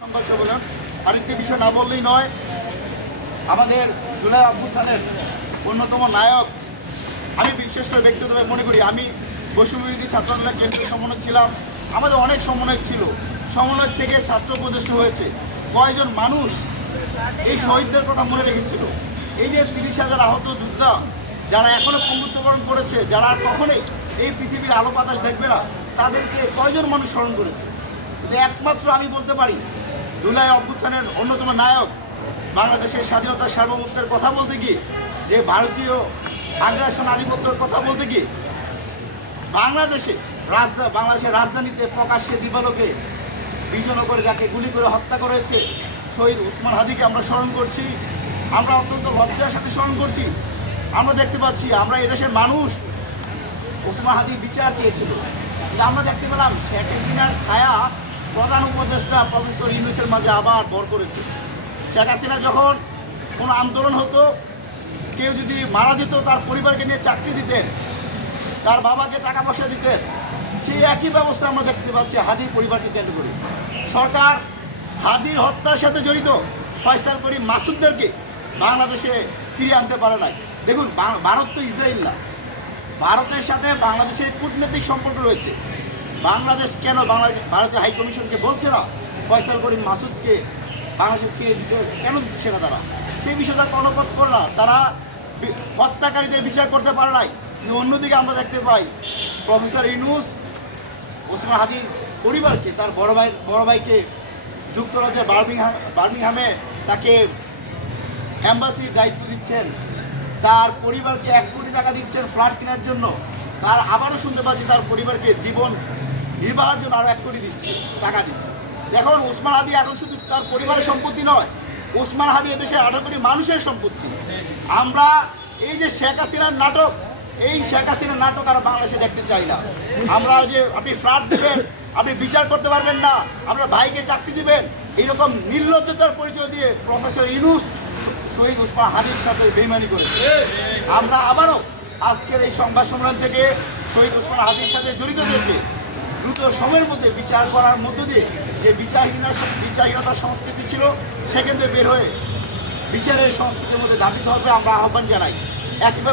সংবাদ সম্মেলন আরেকটি বিষয় না বললেই নয়, আমাদের জুলাই অভ্যুত্থানের অন্যতম নায়ক, আমি বিশেষ করে ব্যক্তিগতভাবে মনে করি, আমি বসুবিরোধী ছাত্র আন্দোলনের কেন্দ্রীয় সমন্বয় ছিলাম, আমাদের অনেক সমন্বয় ছিল সমন্বয় থেকে ছাত্র প্রতিষ্ঠা হয়েছে, কয়জন মানুষ এই শহীদদের কথা মনে রেখেছিল? এই যে তিরিশ হাজার আহত যোদ্ধা, যারা এখনও পঙ্গুত্বকরণ করেছে, যারা কখনোই এই পৃথিবীর আলো বাতাস দেখবে না, তাদেরকে কয়জন মানুষ স্মরণ করেছে? একমাত্র আমি বলতে পারি জুলাই অভ্যুত্থানের অন্যতম নায়ক বাংলাদেশের স্বাধীনতা সার্বভৌমত্বের কথা বলতে গিয়ে, যে ভারতীয় আগ্রাসন আধিপত্যের কথা বলতে গিয়ে, বাংলাদেশে রাজধা বাংলাদেশের রাজধানীতে প্রকাশ্যে দিবালোকে বিজনগরে যাকে গুলি করে হত্যা করেছে শহীদ উসমান হাদিকে আমরা স্মরণ করছি। আমরা অত্যন্ত লজ্জার সাথে স্মরণ করছি। আমরা দেখতে পাচ্ছি, আমরা এদেশের মানুষ। ওসমান হাদির বিচার চেয়েছিল। আমরা দেখতে পেলাম ছায়া প্রধান উপদেষ্টা প্রফেসর ইউনুসের মাঝে আবার বর করেছে। শেখ হাসিনা যখন কোনো আন্দোলন হতো, কেউ যদি মারা যেত, তার পরিবারকে নিয়ে চাকরি দিতেন, তার বাবাকে টাকা পয়সা দিতেন, সেই একই ব্যবস্থা আমরা দেখতে পাচ্ছি হাদির পরিবারকে কেন্দ্র করে। সরকার হাদির হত্যার সাথে জড়িত ফয়সাল করি মাসুদদেরকে বাংলাদেশে ফিরিয়ে আনতে পারে নাই। দেখুন ভারত তো ইসরায়েল না। ভারতের সাথে বাংলাদেশের কূটনৈতিক সম্পর্ক রয়েছে। বাংলাদেশ কেন বাংলাদেশ ভারতীয় হাইকমিশনকে বলছে না? ফয়সাল করিম মাসুদকে বাংলাদেশে ফিরে দিতে কেন দিচ্ছে না তারা? সেই বিষয়টা কর্ণপাত করে না। তারা হত্যাকারীদের বিচার করতে পারে নাই। অন্যদিকে আমরা দেখতে পাই, প্রফেসর ইনুস ওসমান হাদির পরিবারকে, তার বড় ভাই, বড় ভাইকে যুক্তরাজ্যের বার্মিংহাম বার্মিংহামে তাকে অ্যাম্বাসির দায়িত্ব দিচ্ছেন। তার পরিবারকে এক কোটি টাকা দিচ্ছেন ফ্ল্যাট কেনার জন্য। তার আবারও শুনতে পাচ্ছি তার পরিবারকে জীবন নির্বাহের জন্য আরও এক কোটি দিচ্ছে, টাকা দিচ্ছে। এখন ওসমান হাদি এখন শুধু তার পরিবারের সম্পত্তি নয়, ওসমান হাদি এদেশের আঠারো কোটি মানুষের সম্পত্তি। আমরা এই যে শেখ হাসিনার নাটক, এই শেখ হাসিনার নাটক আর বাংলাদেশে দেখতে চাই না। আমরা যে আপনি ফ্ল্যাট দেবেন, আপনি বিচার করতে পারবেন না, আপনার ভাইকে চাকরি দিবেন এইরকম নির্লজ্জতার পরিচয় দিয়ে প্রফেসর ইনুস শহীদ উসমান হাদির সাথে বেইমানি করেছে। আমরা আবারও আজকের এই সংবাদ সম্মেলন থেকে শহীদ উসমান হাদির সাথে জড়িতদেরকে দ্রুত সময়ের মধ্যে বিচার করার মধ্য দিয়ে যে বিচারহীনা বিচারহীনতার সংস্কৃতি ছিল, সেখান থেকে বের হয়ে বিচারের সংস্কৃতির মধ্যে দাবিত হবে, আমরা আহ্বান জানাই। একইভাবে